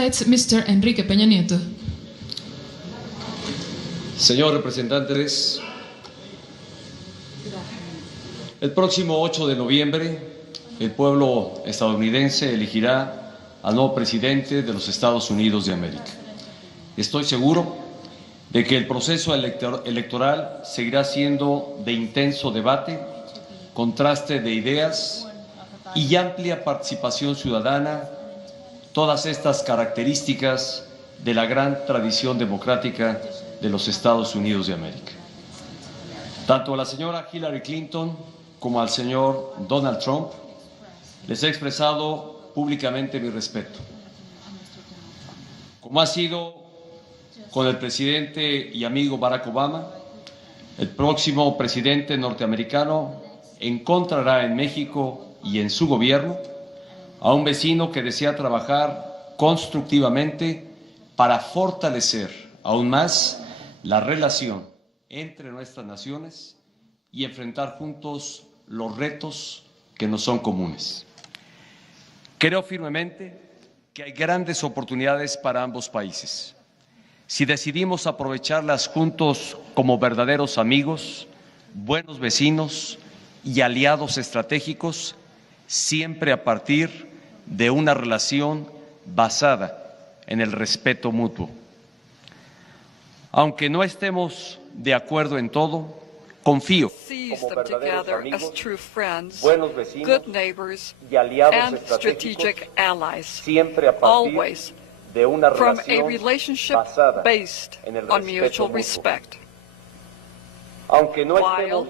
It's Mr. Enrique Peña Nieto. Señor representantes, el próximo 8 de noviembre el pueblo estadounidense elegirá al nuevo presidente de los Estados Unidos de América. Estoy seguro de que el proceso electoral seguirá siendo de intenso debate, contraste de ideas y amplia participación ciudadana, todas estas características de la gran tradición democrática de los Estados Unidos de América. Tanto a la señora Hillary Clinton como al señor Donald Trump les he expresado públicamente mi respeto. Como ha sido con el presidente y amigo Barack Obama, el próximo presidente norteamericano encontrará en México y en su gobierno a un vecino que desea trabajar constructivamente para fortalecer aún más la relación entre nuestras naciones y enfrentar juntos los retos que nos son comunes. Creo firmemente que hay grandes oportunidades para ambos países. Si decidimos aprovecharlas juntos como verdaderos amigos, buenos vecinos y aliados estratégicos, siempre a partir de una relación basada en el respeto mutuo. Aunque no estemos de acuerdo en todo, confío como verdaderos amigos, friends, buenos vecinos good neighbors, y aliados and estratégicos, strategic allies, siempre a partir always de una from a relación relationship basada based en el on respeto mutual mutuo. respect. Aunque no While estemos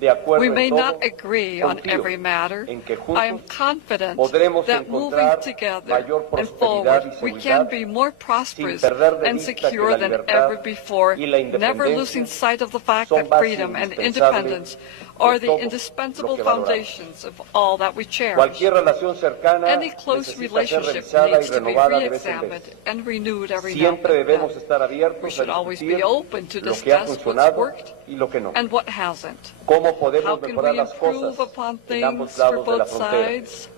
de acuerdo we may en todo, not agree on confío every matter, en que I am juntos confident podremos that moving encontrar together mayor and prosperidad forward, y we seguridad can be more prosperous sin perder de and vista que secure la than libertad ever before, y la never independencia losing sight of the fact son that base freedom and indispensable independence de are the todo lo indispensable que valoramos. foundations of all that we cherish. Cualquier relación cercana Any close necesita ser relationship revisada y needs to be renovada de vez en re-examined vez. and renewed every now Siempre and debemos then. estar We abiertos a should always be discutir open to lo que ha discuss what's funcionado worked y lo que no. and what hasn't. Cómo How podemos can mejorar we las improve cosas upon en ambos things for lados de la both frontera. sides?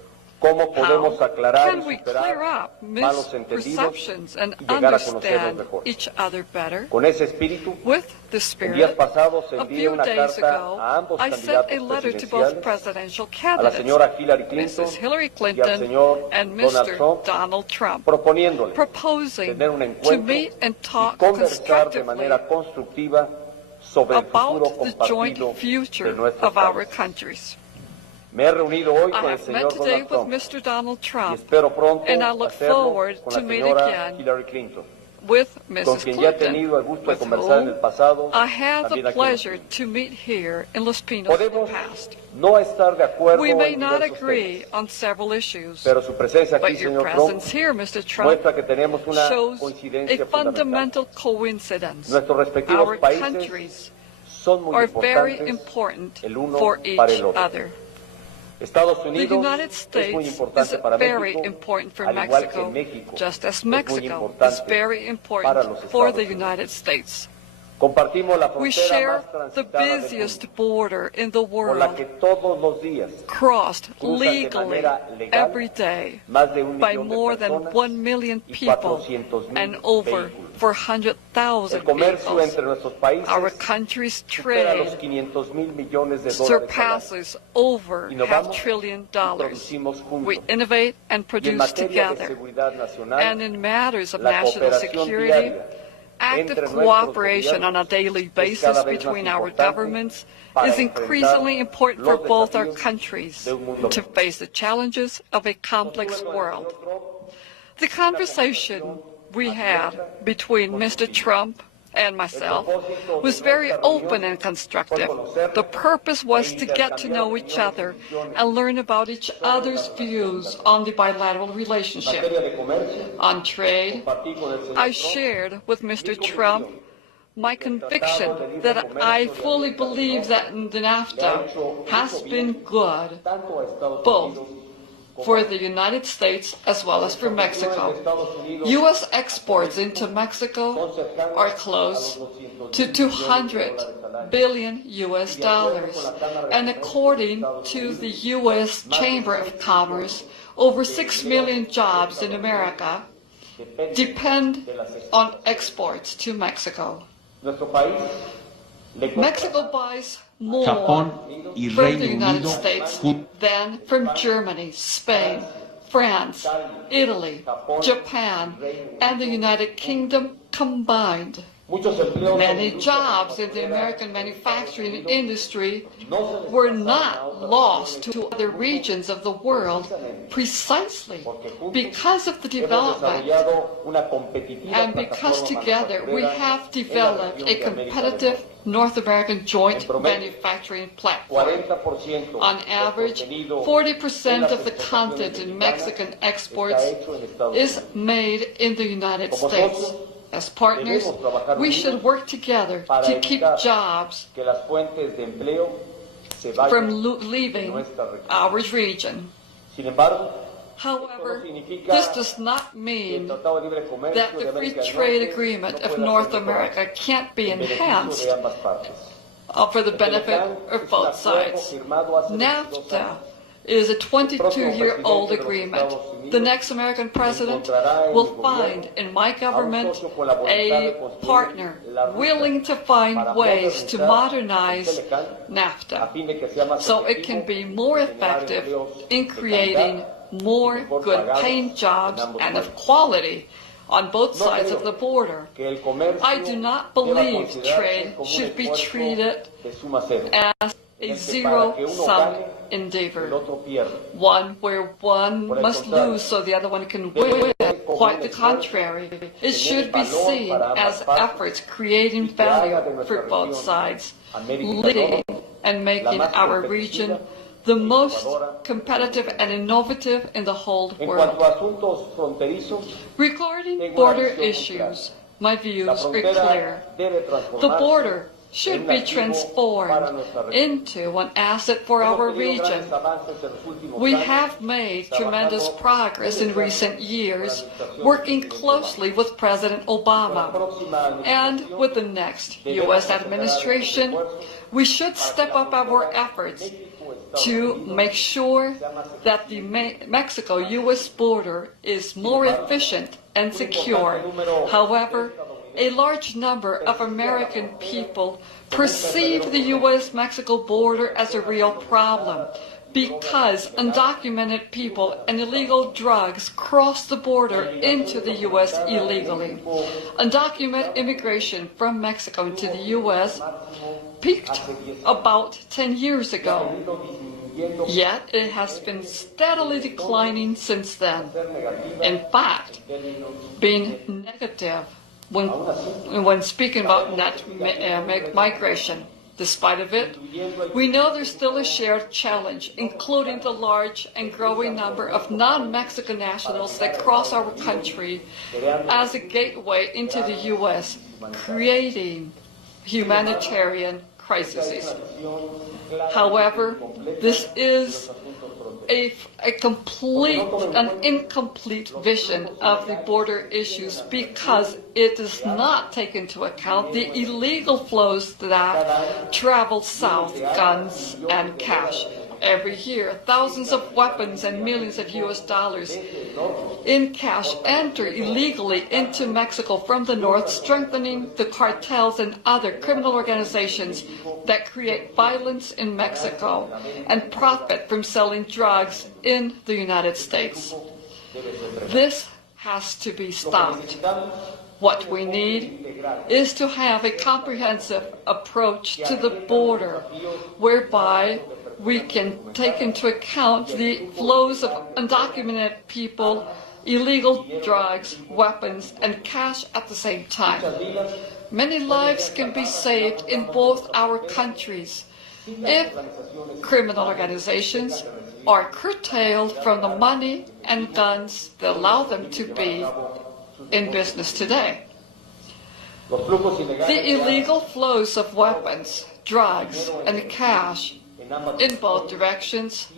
Cómo podemos How aclarar can y we superar clear up malos entendidos misperceptions and y llegar a conocernos understand mejor. each other better? Con ese espíritu, With the en días spirit, pasados a envié few una days carta ago, a ambos I sent a candidatos letter to both presidenciales, presidential a la candidates, señora Hillary Clinton Mrs. Hillary y al Clinton señor and Donald Mr. Trump, Donald Trump, proponiéndole proposing tener un to encuentro meet and y talk conversar de constructively manera constructiva sobre el futuro about the joint compartido de future nuestros of our países. countries. Me he reunido hoy I con el have met señor today Donald with Trump Mr. Donald y Trump espero pronto and I look hacerlo forward con to la meet señora again Hillary Clinton, with con Mrs. quien ya he Clinton, tenido el gusto de with conversar en el whom pasado, I had también the aquí en Los pleasure Pinos. to meet here in Los Pinos in the Podemos past. no estar de acuerdo We may en not diversos agree temas, on several issues, pero su presencia aquí, but your señor Trump, presence here, Mr. Trump, muestra que tenemos una shows coincidencia a fundamental. fundamental coincidence. Nuestros respectivos Our países countries son muy are very importantes important el uno for each para el otro. other. Estados The Unidos United es States muy is importante para very México, important for al igual que Mexico, México just as es muy Mexico is importante very para important los for the Estados Unidos. United States. Compartimos la We frontera share más the transitada del busiest mundo, border in the por la world, que todos los días crossed cruzan de legally manera legal every day más de 1 by millón de more than personas 1 million y people 400,000 and over vehículos. 400,000 El comercio vehicles. entre nuestros países Our country's supera los trade 500,000 millones de dólares al año. surpasses over Innovamos $500 billion. y producimos juntos. We innovate and Y en produce materia de together. seguridad nacional, And in matters of la national cooperación security, diaria active entre nuestros cooperation on a gobiernos daily es basis cada vez between más our importante governments para is enfrentar increasingly important for los both our desafíos countries de un mundo to mejor. face the challenges of a complex world. The conversation we had between Mr. Trump and myself was very open and constructive. The purpose was to get to know each other and learn about each other's views on the bilateral relationship. On trade, I shared with Mr. Trump my conviction that I fully believe that the NAFTA has been good both for the United States as well as for Mexico. U.S. exports into Mexico are close to 200 billion U.S. dollars. And according to the U.S. Chamber of Commerce, over 6 million jobs in America depend on exports to Mexico. Mexico buys more Japón y from Reino the United Unido States than from Germany, Spain, France, Italy, Japan, and the United Kingdom combined. Many jobs in the American manufacturing industry were not lost to other regions of the world precisely because of the development and because together we have developed a competitive North American joint manufacturing platform. On average, 40% of the content in Mexican exports is made in the United States. As partners, we should work together to keep jobs from leaving our region. However, this does not mean that the free trade agreement of North America can't be enhanced for the benefit of both sides. NAFTA is a 22-year-old agreement. The next American president will find in my government a partner willing to find ways to modernize NAFTA so it can be more effective in creating more good-paying jobs and of quality on both sides of the border. I do not believe trade should be treated as a zero-sum endeavor, one where one must lose so the other one can win. Quite the contrary. It should be seen as efforts creating value for both sides, leading and making our region the most competitive and innovative in the whole world. Regarding border issues, my views are clear. The border should be transformed into an asset for our region. We have made tremendous progress in recent years, working closely with President Obama. And with the next U.S. administration, we should step up our efforts to make sure that the Mexico-U.S. border is more efficient and secure. However, a large number of American people perceive the U.S.-Mexico border as a real problem because undocumented people and illegal drugs cross the border into the U.S. illegally. Undocumented immigration from Mexico into the U.S. peaked about 10 years ago, yet it has been steadily declining since then. In fact, being negative when speaking about net migration. Despite of it, we know there's still a shared challenge, including the large and growing number of non-Mexican nationals that cross our country as a gateway into the U.S., creating humanitarian crises. However, this is an incomplete vision of the border issues because it does not take into account the illegal flows that travel south, guns and cash. Every year, thousands of weapons and millions of U.S. dollars in cash enter illegally into Mexico from the north, strengthening the cartels and other criminal organizations that create violence in Mexico and profit from selling drugs in the United States. This has to be stopped. What we need is to have a comprehensive approach to the border whereby we can take into account the flows of undocumented people, illegal drugs, weapons, and cash at the same time. Many lives can be saved in both our countries if criminal organizations are curtailed from the money and guns that allow them to be in business today. The illegal flows of weapons, drugs, and cash in both directions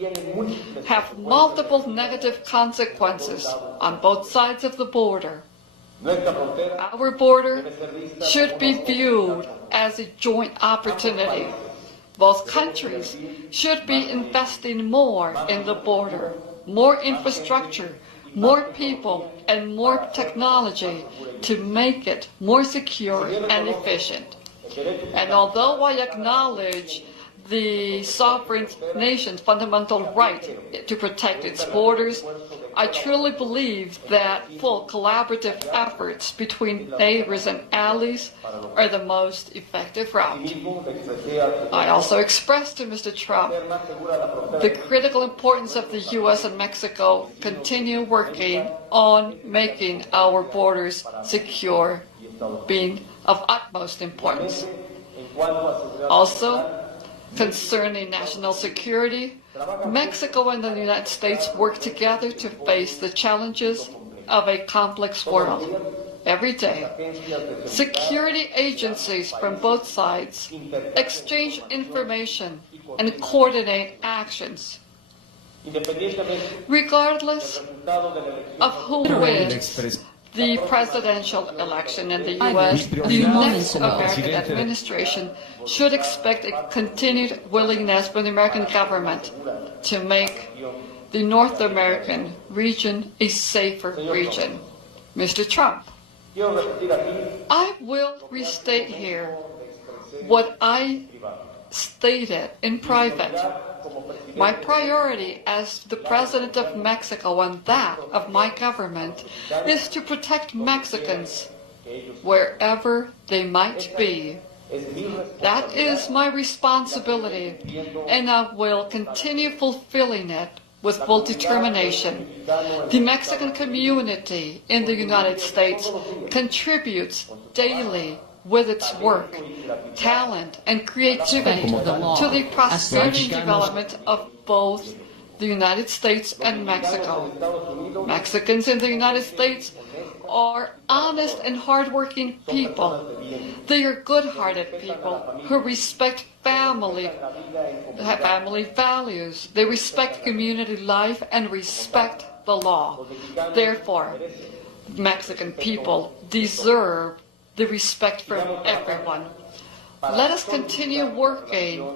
have multiple negative consequences on both sides of the border. Our border should be viewed as a joint opportunity. Both countries should be investing more in the border, more infrastructure, more people, and more technology to make it more secure and efficient. And although I acknowledge the sovereign nation's fundamental right to protect its borders, I truly believe that full collaborative efforts between neighbors and allies are the most effective route. I also expressed to Mr. Trump the critical importance of the U.S. and Mexico continue working on making our borders secure, being of utmost importance. Also, concerning national security, Mexico and the United States work together to face the challenges of a complex world every day. Security agencies from both sides exchange information and coordinate actions. Regardless of who wins the presidential election in the U.S., the next American administration should expect a continued willingness from the American government to make the North American region a safer region. Mr. Trump, I will restate here what I stated in private. My priority as the President of Mexico and that of my government is to protect Mexicans wherever they might be. That is my responsibility, and I will continue fulfilling it with full determination. The Mexican community in the United States contributes daily with its work, talent, and creativity to the prosperity and development of both the United States and Mexico. Mexicans in the United States are honest and hardworking people. They are good-hearted people who respect family values. They respect community life and respect the law. Therefore, Mexican people deserve the respect from everyone. Let us continue working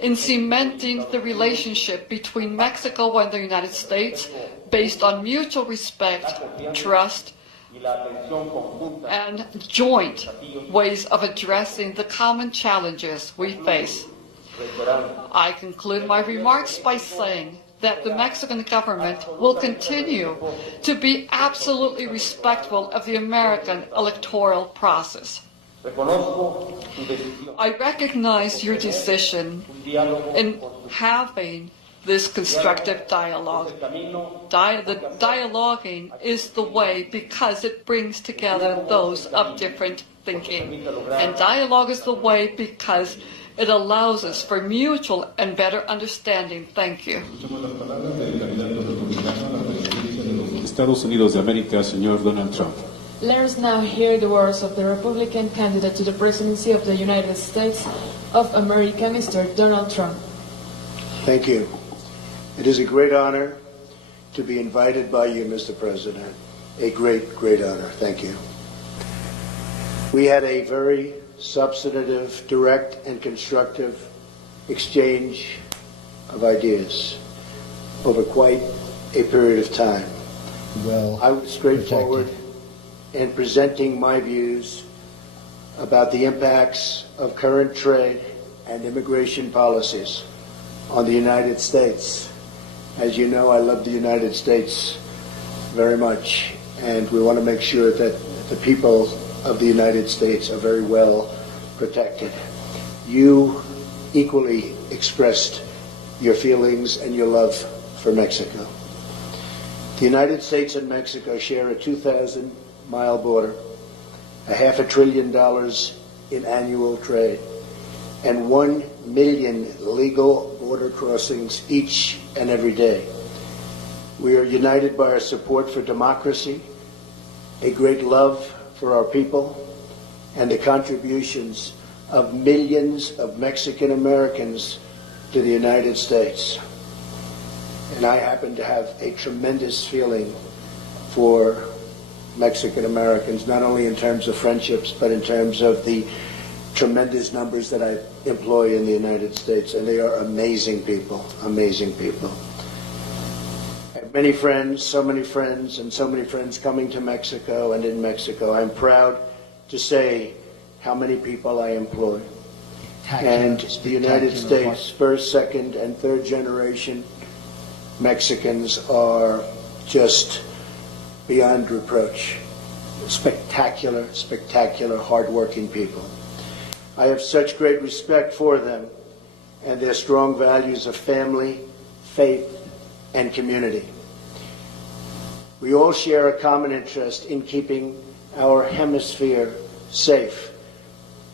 in cementing the relationship between Mexico and the United States based on mutual respect, trust, and joint ways of addressing the common challenges we face. I conclude my remarks by saying that the Mexican government will continue to be absolutely respectful of the American electoral process. I recognize your decision in having this constructive dialogue. The dialoguing is the way because it brings together those of different thinking. And dialogue is the way because it allows us for mutual and better understanding. Thank you. Estados Unidos de América, señor Donald Trump. Let us now hear the words of the Republican candidate to the presidency of the United States of America, Mr. Donald Trump. Thank you. It is a great honor to be invited by you, Mr. President. A great, great honor. Thank you. We had a very substantive, direct, and constructive exchange of ideas over quite a period of time. Well, I was straightforward in presenting my views about the impacts of current trade and immigration policies on the United States. As you know, I love the United States very much, and we want to make sure that the people of the United States are very well protected. You equally expressed your feelings and your love for Mexico. The United States and Mexico share a 2,000-mile border, $500 billion in annual trade, and 1 million legal border crossings each and every day. We are united by our support for democracy, a great love for our people, and the contributions of millions of Mexican Americans to the United States. And I happen to have a tremendous feeling for Mexican Americans, not only in terms of friendships, but in terms of the tremendous numbers that I employ in the United States. And they are amazing people, amazing people. I've Many friends, so many friends, and so many friends coming to Mexico and in Mexico. I'm proud to say how many people I employ. And the United States, first, second, and third generation Mexicans are just beyond reproach. Spectacular, spectacular, hardworking people. I have such great respect for them and their strong values of family, faith, and community. We all share a common interest in keeping our hemisphere safe,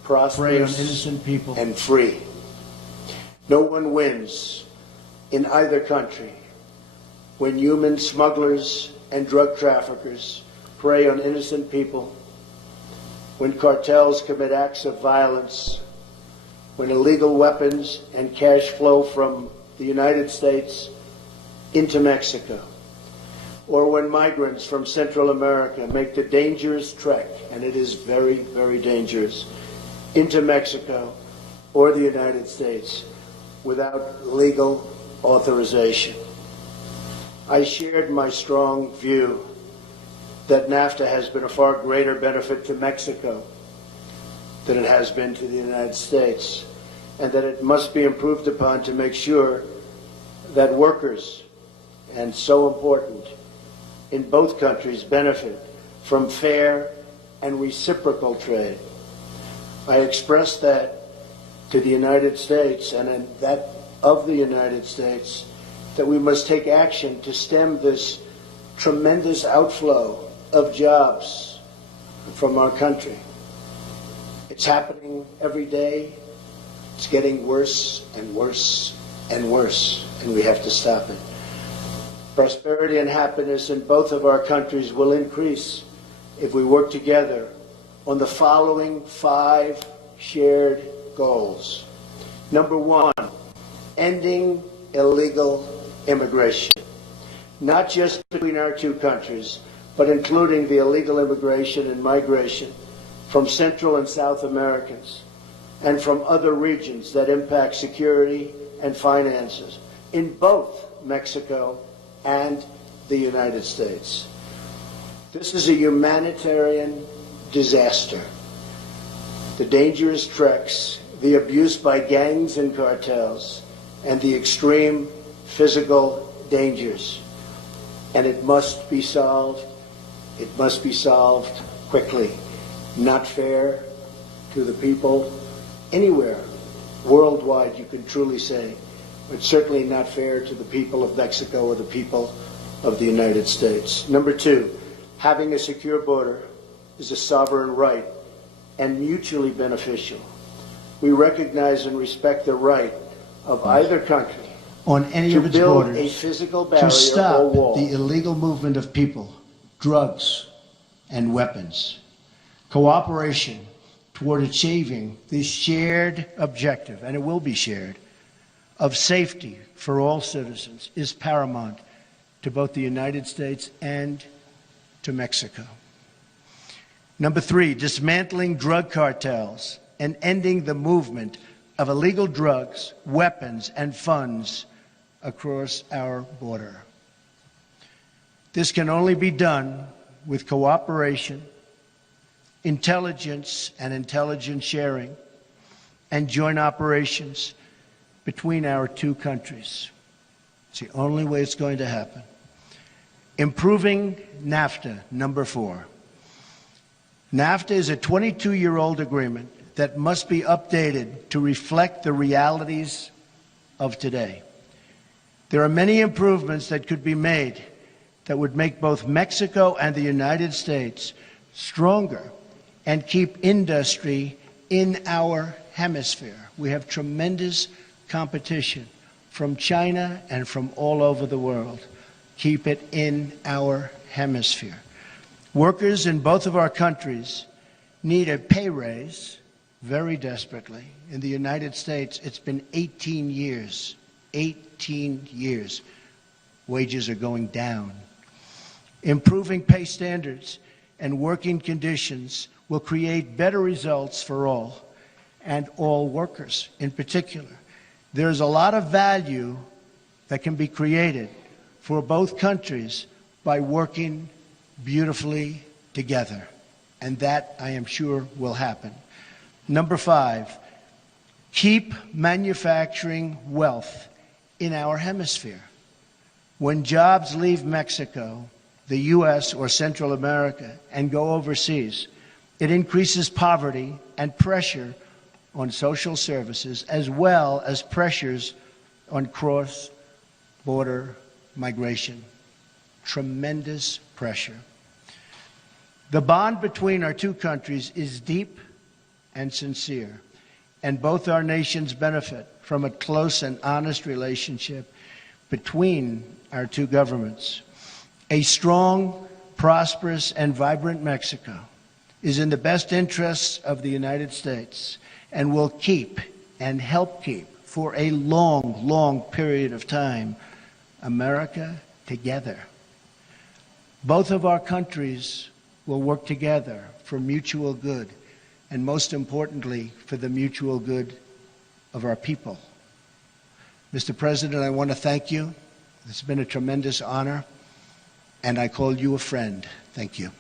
prosperous, innocent people, and free. No one wins in either country when human smugglers and drug traffickers prey on innocent people, when cartels commit acts of violence, when illegal weapons and cash flow from the United States into Mexico, or when migrants from Central America make the dangerous trek, and it is very, very dangerous, into Mexico or the United States without legal authorization. I shared my strong view that NAFTA has been a far greater benefit to Mexico than it has been to the United States, and that it must be improved upon to make sure that workers, and so important, in both countries benefit from fair and reciprocal trade. I expressed that to the United States and in that of the United States, that we must take action to stem this tremendous outflow of jobs from our country. It's happening every day. It's getting worse and worse and worse, and we have to stop it. Prosperity and happiness in both of our countries will increase if we work together on the following 5 shared goals. Number 1, ending illegal immigration, not just between our two countries, but including the illegal immigration and migration from Central and South Americans and from other regions that impact security and finances in both Mexico and the United States. This is a humanitarian disaster. The dangerous treks, the abuse by gangs and cartels, and the extreme physical dangers. And it must be solved. It must be solved quickly. Not fair to the people anywhere, worldwide, you can truly say, but certainly not fair to the people of Mexico or the people of the United States. Number 2, having a secure border is a sovereign right and mutually beneficial. We recognize and respect the right of either country on any of its build borders a physical barrier to stop or wall. the illegal movement of people, drugs, and weapons. Cooperation toward achieving this shared objective, and it will be shared, of safety for all citizens is paramount to both the United States and to Mexico. Number 3, dismantling drug cartels and ending the movement of illegal drugs, weapons, and funds across our border. This can only be done with cooperation, intelligence and intelligence sharing, and joint operations between our two countries. It's the only way it's going to happen. Improving NAFTA, number 4. NAFTA is a 22-year-old agreement that must be updated to reflect the realities of today. There are many improvements that could be made that would make both Mexico and the United States stronger and keep industry in our hemisphere. We have tremendous competition from China and from all over the world. Keep it in our hemisphere. Workers in both of our countries need a pay raise very desperately. In the United States, it's been 18 years. 18 years. Wages are going down. Improving pay standards and working conditions will create better results for all, and all workers in particular. There's a lot of value that can be created for both countries by working beautifully together. And that, I am sure, will happen. Number 5, keep manufacturing wealth in our hemisphere. When jobs leave Mexico, the U.S. or Central America and go overseas, it increases poverty and pressure on social services, as well as pressures on cross-border migration. Tremendous pressure. The bond between our two countries is deep and sincere, and both our nations benefit from a close and honest relationship between our two governments. A strong, prosperous, and vibrant Mexico is in the best interests of the United States and will keep and help keep for a long, long period of time America together. Both of our countries will work together for mutual good, and most importantly, for the mutual good of our people. Mr. President, I want to thank you. It's been a tremendous honor, and I call you a friend. Thank you.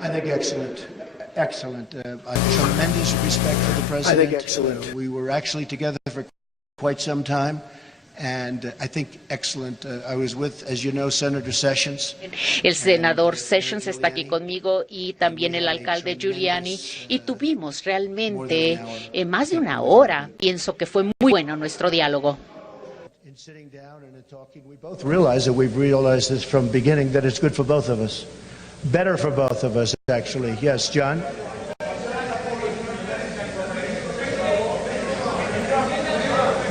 I think excellent. Excellent. A tremendous respect for the President. I think excellent. We were actually together for quite some time. And I think excellent. I was with, as you know, Senator Sessions. El senador Sessions está aquí conmigo y también el alcalde Giuliani, y tuvimos realmente más de una hora. Pienso que fue muy bueno nuestro diálogo. In sitting down and in talking, we both realize that we've realized this from the beginning, that it's good for both of us. Better for both of us, actually. Yes, John?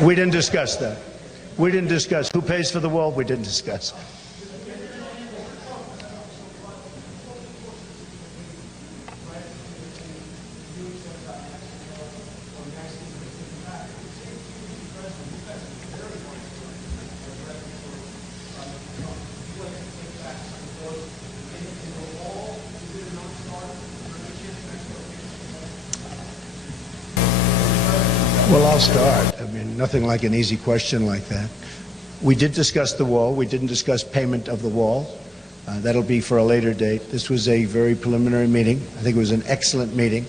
We didn't discuss that. We didn't discuss who pays for the wall. We didn't discuss. Well, I'll start. I mean, nothing like an easy question like that. We did discuss the wall. We didn't discuss payment of the wall. That'll be for a later date. This was a very preliminary meeting. I think it was an excellent meeting.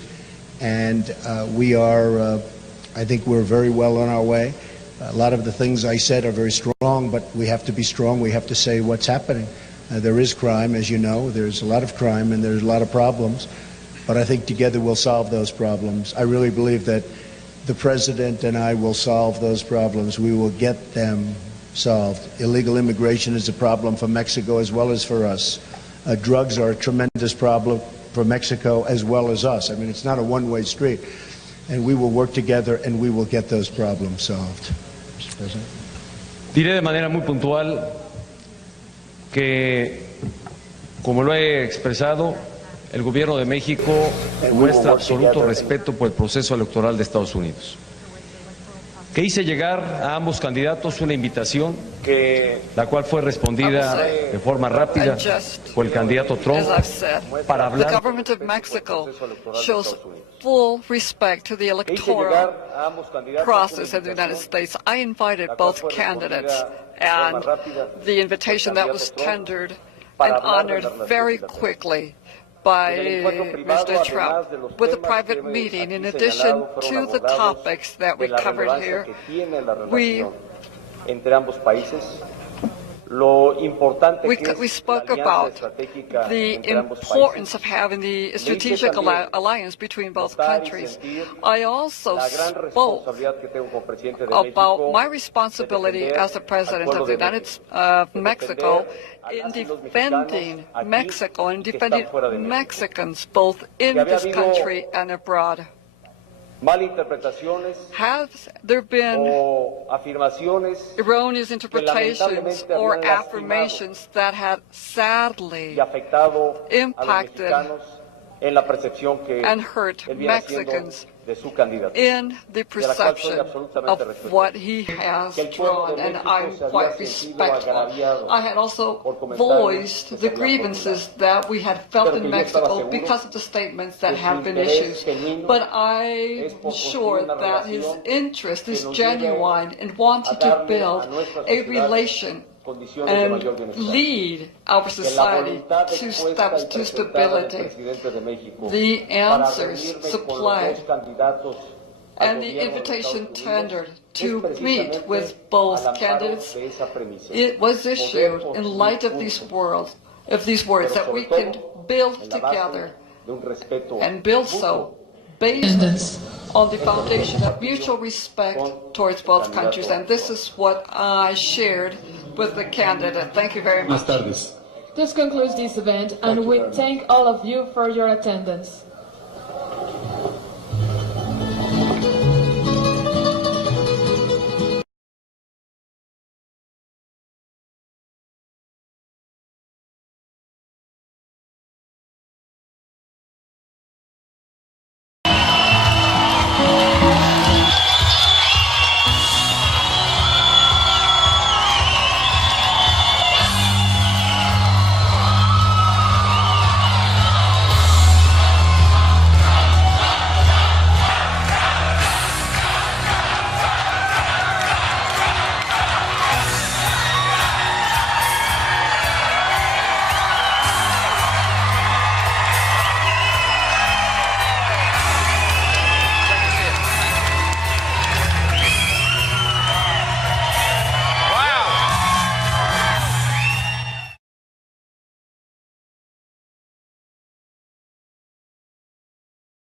And I think we're very well on our way. A lot of the things I said are very strong, but we have to be strong. We have to say what's happening. There is crime, as you know. There's a lot of crime and there's a lot of problems. But I think together we'll solve those problems. I really believe that the President and I will solve those problems. We will get them solved. Illegal immigration is a problem for Mexico as well as for us. Drugs are a tremendous problem for Mexico as well as us. I mean, it's not a one-way street. And we will work together and we will get those problems solved. Mr. President. Diré de manera muy puntual que, como lo he expresado, el Gobierno de México muestra absoluto respeto por el proceso electoral de Estados Unidos. Que hice llegar a ambos candidatos una invitación, la cual fue respondida de forma rápida por el candidato Trump para hablar. The government of Mexico shows full respect to the electoral process in the United States. I invited both candidates, and the invitation that was tendered and honored very quickly by Mr. Trump with a private meeting. In addition to the topics that we covered here, we spoke about the importance of having the strategic alliance between both countries. I also spoke about my responsibility as the President of the United States of Mexico in defending Mexico and defending Mexicans both in this country and abroad. Have there been erroneous interpretations or affirmations that have sadly impacted and hurt Mexicans in the perception of what he has drawn, and I'm quite respectful. I had also voiced the grievances that we had felt in Mexico because of the statements that have been issued. But I'm sure that his interest is genuine in wanting to build a relation and lead our society to steps to stability. The answers supplied and the invitation tendered to meet with both candidates, it was issued in light of these words that we can build together and build so based on the foundation of mutual respect towards both countries. And this is what I shared with the candidate. Thank you very much. This concludes this event, and we thank all of you for your attendance.